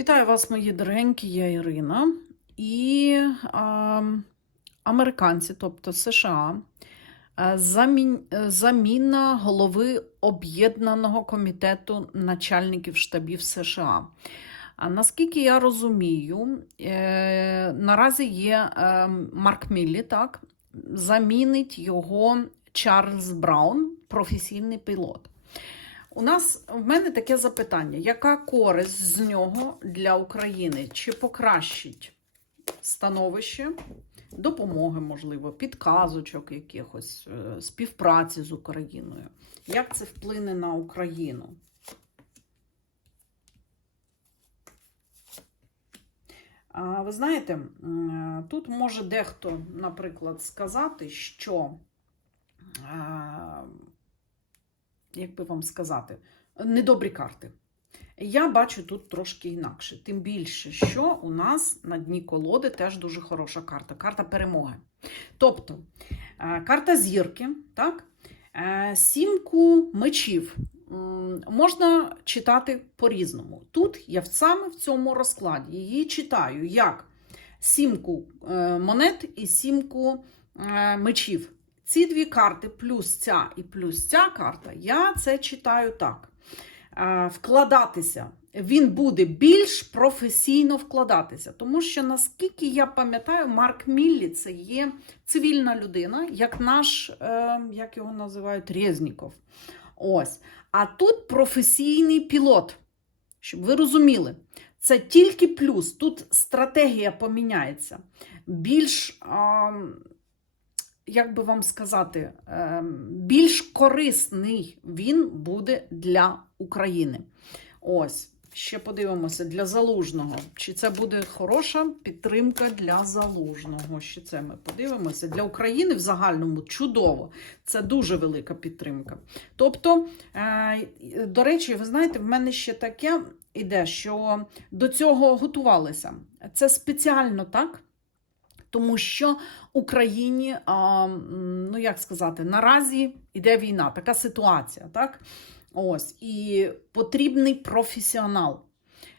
Вітаю вас, мої дорогенькі, я Ірина. І а, американці, тобто США, е, замін, е, заміна голови Об'єднаного комітету начальників штабів США. А наскільки я розумію, е, наразі є е, Марк Міллі, так, замінить його Чарльз Браун, професійний пілот. У нас в мене таке запитання: яка користь з нього для України? Чи покращить становище, допомоги, можливо, підказочок якихось, е, співпраці з Україною? Як це вплине на Україну? Ви знаєте, тут може дехто, наприклад, сказати, що а, як би вам сказати, недобрі карти. Я бачу тут трошки інакше. Тим більше, що у нас на дні колоди теж дуже хороша карта карта перемоги. Тобто, е, карта зірки, так? Е, сімку мечів можна читати по-різному. Тут я саме в цьому розкладі її читаю як сімку е, монет і сімку мечів. Ці дві карти, плюс ця і плюс ця карта, я це читаю так. Вкладатися. Він буде більш професійно вкладатися. Тому що, наскільки я пам'ятаю, Марк Міллі це є цивільна людина, як наш, е, як його називають, Резніков. Ось. А тут професійний пілот. Щоб ви розуміли, це тільки плюс. Тут стратегія поміняється. Більш. А, як би вам сказати, ем, більш корисний він буде для України. Ось, ще подивимося для залужного. Чи це буде хороша підтримка для залужного? Ще це ми подивимося. Для України в загальному чудово. Це дуже велика підтримка. Тобто, е, до речі, ви знаєте, в мене ще таке іде, що до цього готувалися. Це спеціально так. Тому що Україні, а, ну як сказати, наразі йде війна, така ситуація, так? Ось, і потрібний професіонал.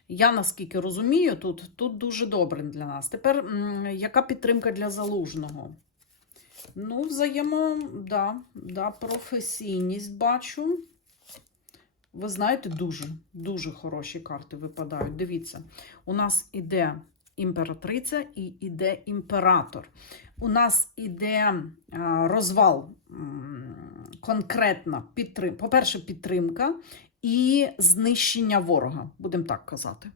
Я наскільки розумію, тут, тут дуже добре для нас. Тепер яка підтримка для залужного? Ну, взаємо, да, да, професійність бачу. Ви знаєте, дуже, дуже хороші карти випадають. Дивіться, у нас іде імператриця і іде імператор. У нас іде розвал конкретна підтрим... По-перше, підтримка і знищення ворога, будемо так казати.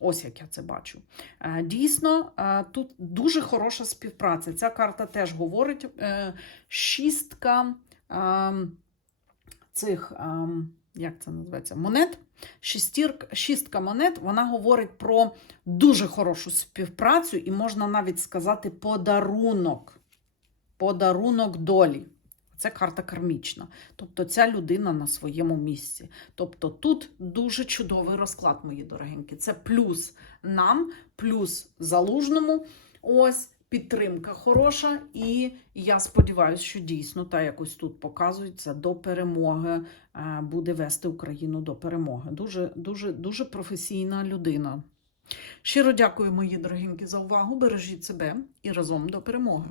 Ось як я це бачу. Е, Дійсно, е, тут дуже хороша співпраця. Ця карта теж говорить е, шістка е, цих, е, як це називається, монет. Шістірк, шістка монет вона говорить про дуже хорошу співпрацю, і можна навіть сказати подарунок. Подарунок долі. Це карта кармічна. Тобто ця людина на своєму місці. Тобто тут дуже чудовий розклад, мої дорогенькі. Це плюс нам, плюс залужному. Ось. Підтримка хороша, і я сподіваюся, що дійсно та якось тут показується до перемоги, е, буде вести Україну до перемоги. Дуже, дуже, дуже професійна людина. Щиро дякую, мої дорогінки, за увагу. Бережіть себе і разом до перемоги.